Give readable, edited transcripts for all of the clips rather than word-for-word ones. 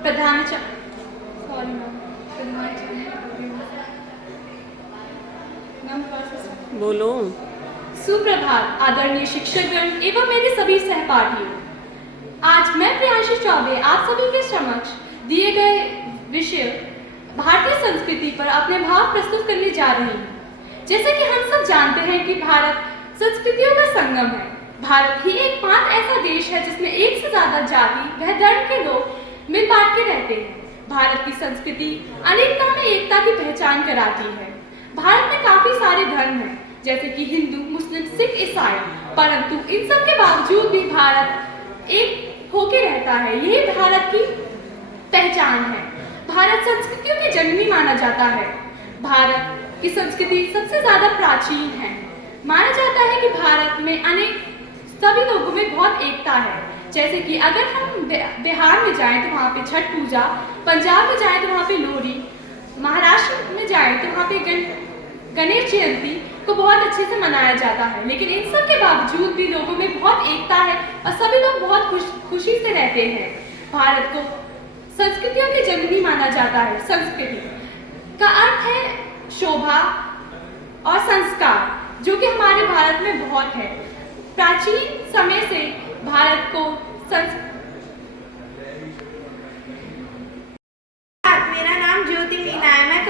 प्रधान बोलो। सुप्रभात आदरणीय शिक्षकगण एवं मेरे सभी सहपाठियों। आज मैं प्रियांशु चौबे आप सभी के समक्ष दिए गए विषय भारतीय संस्कृति पर अपने भाव प्रस्तुत करने जा रही हूँ। जैसे कि हम सब जानते हैं कि भारत संस्कृतियों का संगम है। भारत ही एकमात्र ऐसा देश है जिसमें एक से ज्यादा जाति व धर्म के लोग मिल बांट के रहते हैं। भारत की संस्कृति अनेकता में एकता की पहचान कराती है। भारत में काफी सारे धर्म हैं, जैसे कि हिंदू, मुस्लिम, सिख, ईसाई, परंतु इन सब के बावजूद भी भारत एक होके रहता है। यही भारत की पहचान है। भारत संस्कृतियों की जननी माना जाता है। भारत की संस्कृति सबसे ज्यादा प्राचीन है। माना जाता है कि भारत में अनेक सभी लोगों में बहुत एकता है। जैसे कि अगर हम बिहार में जाएं तो वहाँ पे छठ पूजा, पंजाब में जाएं तो वहाँ पे लोहड़ी, महाराष्ट्र में जाएं तो वहाँ पे गणेश जयंती को बहुत अच्छे से मनाया जाता है। लेकिन इन सब के बावजूद भी लोगों में बहुत एकता है और सभी लोग बहुत खुशी से रहते हैं। भारत को संस्कृतियों की जननी माना जाता है। संस्कृति का अर्थ है शोभा और संस्कार, जो कि हमारे भारत में बहुत है। प्राचीन समय से भारत को मेरा नाम ज्योति मीना है। मैं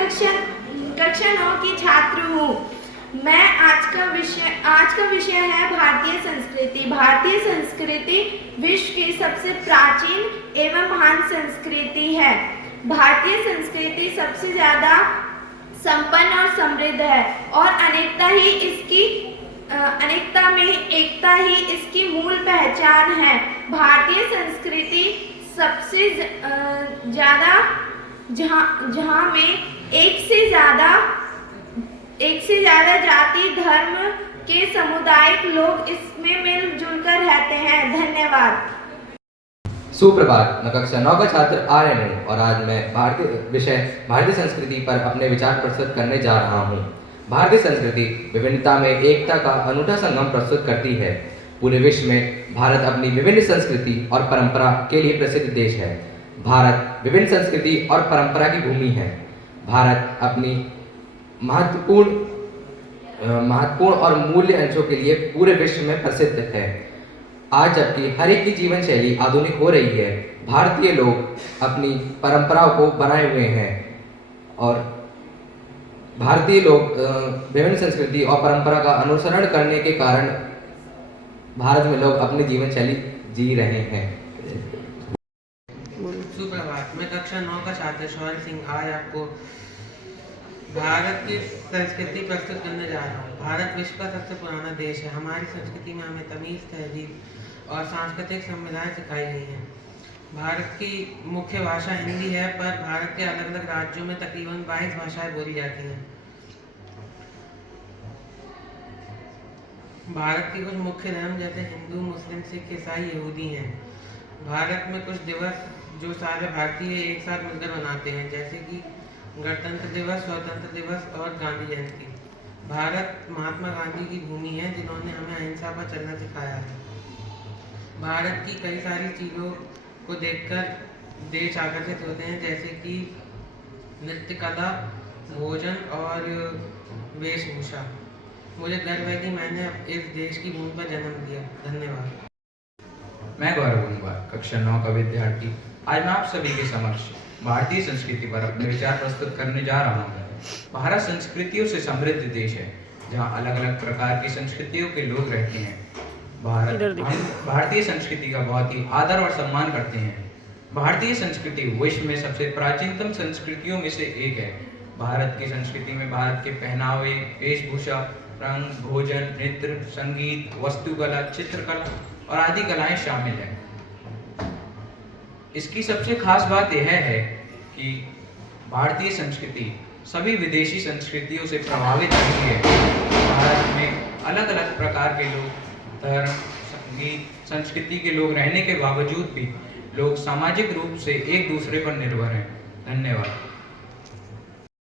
कक्षा 9 की छात्र हूँ। मैं आज का विषय है भारतीय संस्कृति। भारतीय संस्कृति विश्व की सबसे प्राचीन एवं महान संस्कृति है। भारतीय संस्कृति सबसे ज्यादा संपन्न और समृद्ध है और अनेकता में एकता ही इसकी मूल पहचान है। भारतीय संस्कृति सबसे ज्यादा जहाँ में एक से ज्यादा जाति धर्म के सामुदायिक लोग इसमें मिलजुल कर रहते हैं। धन्यवाद। सुप्रभात। मैं कक्षा 9 का छात्र आर्यन हूँ और आज मैं भारतीय संस्कृति पर अपने विचार प्रस्तुत करने जा रहा हूँ। भारतीय संस्कृति विभिन्नता में एकता का अनूठा संगम प्रस्तुत करती है। पूरे विश्व में भारत अपनी विभिन्न संस्कृति और परंपरा के लिए प्रसिद्ध देश है। भारत विभिन्न संस्कृति और परंपरा की भूमि है। भारत अपनी महत्वपूर्ण और मूल्य अंशों के लिए पूरे विश्व में प्रसिद्ध है। आज जबकि हर एक की जीवन शैली आधुनिक हो रही है, भारतीय लोग अपनी परंपराओं को बनाए हुए हैं और भारतीय लोग विभिन्न संस्कृति और परंपरा का अनुसरण करने के कारण भारत में लोग अपनी जीवन शैली जी रहे हैं। सुप्रभात। मैं कक्षा 9 का छात्र शौर्य सिंह आज आपको भारत की संस्कृति प्रस्तुत करने जा रहा हूँ। भारत विश्व का सबसे पुराना देश है। हमारी संस्कृति में हमें तमीज़, तहजीब और सांस्कृतिक संविधान सिखाई गई है। भारत की मुख्य भाषा हिंदी है, पर भारत के अलग अलग राज्यों में तकरीबन 22 भाषाएं बोली जाती हैं। भारत के कुछ मुख्य धर्म जैसे हिंदू, मुस्लिम, सिख, ईसाई, यहूदी हैं। भारत में कुछ दिवस जो सारे भारतीय एक साथ मिलकर मनाते हैं, जैसे कि गणतंत्र दिवस, स्वतंत्र दिवस और गांधी जयंती। भारत महात्मा गांधी की भूमि है, जिन्होंने हमें अहिंसा पर चलना सिखाया है। भारत की कई सारी चीज़ों को देखकर देश आकर्षित होते हैं, जैसे कि नृत्य कला, भोजन और वेशभूषा। मुझे गर्व है कि मैंने इस देश की भूमि पर जन्म लिया। धन्यवाद। मैं गौरव कुमार, कक्षा 9 का विद्यार्थी। आज मैं आप सभी के समक्ष भारतीय संस्कृति पर अपने विचार प्रस्तुत करने जा रहा हूँ। भारत संस्कृतियों से समृद्ध देश है, जहाँ अलग अलग प्रकार की संस्कृतियों के लोग रहते हैं। हम भारतीय संस्कृति का बहुत ही आदर और सम्मान करते हैं। भारतीय संस्कृति विश्व में सबसे प्राचीनतम संस्कृतियों में से एक है। भारत की संस्कृति में भारत के पहनावे, वेशभूषा, रंग, भोजन, नृत्य, संगीत, वास्तुकला, चित्रकला और आदि कलाएं शामिल हैं। इसकी सबसे खास बात यह है कि भारतीय संस्कृति सभी विदेशी संस्कृतियों से प्रभावित नहीं है। भारत में अलग अलग प्रकार के लोग, धर्म, संगीत, संस्कृति के लोग रहने के बावजूद भी लोग सामाजिक रूप से एक दूसरे पर निर्भर हैं। धन्यवाद।